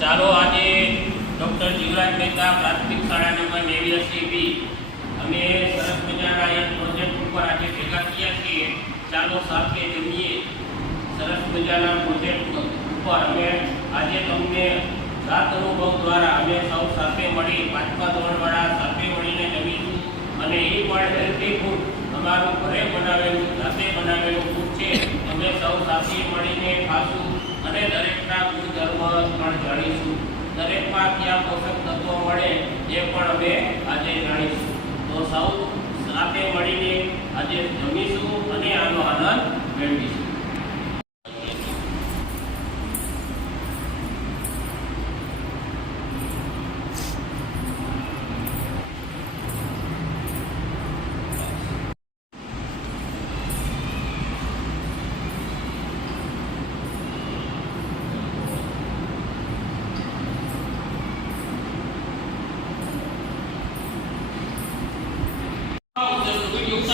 ચાલો આજે ડૉક્ટર જીવરાજ મહેતા પ્રાથમિક શાળા નંબર નેવ્યાસી બી. અમે સરસ મજાના એક પ્રોજેક્ટ ઉપર આજે ભેગા થયા છીએ. ચાલો સાથે જમીએ. સરસ મજાના પ્રોજેક્ટ ઉપર અમે આજે તમને સાત અનુભવ દ્વારા અમે સૌ સાથે મળી, પાંચમા ધોરણવાળા સાથે મળીને જમીશું. અને એ પણ હેલ્ધી ફૂડ અમારું ઘરે બનાવેલું, જાતે બનાવેલું ફૂડ છે. અમે સૌ સાથે મળીને ખાશું અને દરેકના ગુણધર્મ પણ જાણીશું દરેકમાં ક્યાં પોષક તત્વો મળે એ પણ અમે આજે જાણીશું. તો સૌ સાથે મળીને આજે જમીશું અને આનો આનંદ મેળવીશું.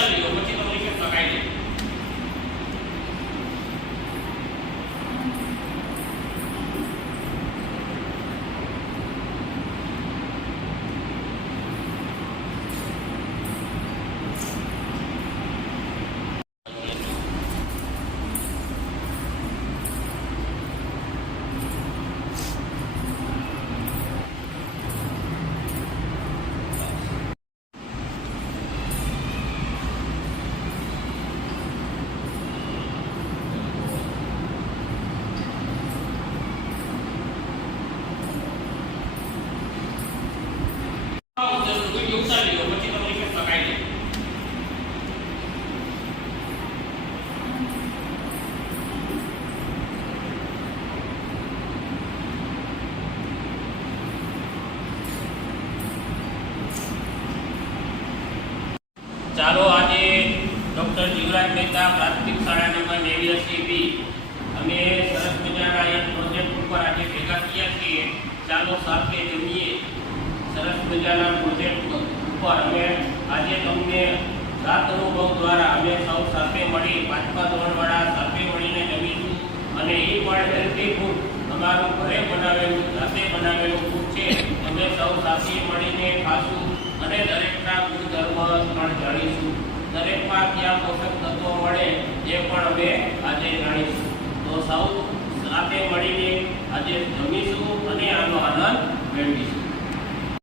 Gracias. ચાલો આજે ડૉક્ટર જીવરાજ મહેતા પ્રાથમિક શાળા નંબર નેવ્યાસી બી. અમે સરસ મજાના એક પ્રોજેક્ટ ઉપર આજે ભેગા થયા છીએ. ચાલો સાથે જમીએ. સરસ મજાના પ્રોજેક્ટ ઉપર અમે આજે તમને સાત અનુભવ દ્વારા અમે સૌ સાથે મળી, પાંચમા ધોરણવાળા સાથે મળીને જમીશું. અને એ પણ હેલ્ધી ફૂડ અમારું ઘરે બનાવેલું, જાતે બનાવેલું ફૂડ છે. અમે સૌ સાથે મળીને ખાશું. અને દરેકના ગુણધર્મ પણ જાણીશું. દરેકમાં ક્યાં પોષક તત્વો મળે એ પણ અમે આજે જાણીશું. તો સૌ સાથે મળીને આજે જમીશું અને આનો આનંદ મેળવીશું.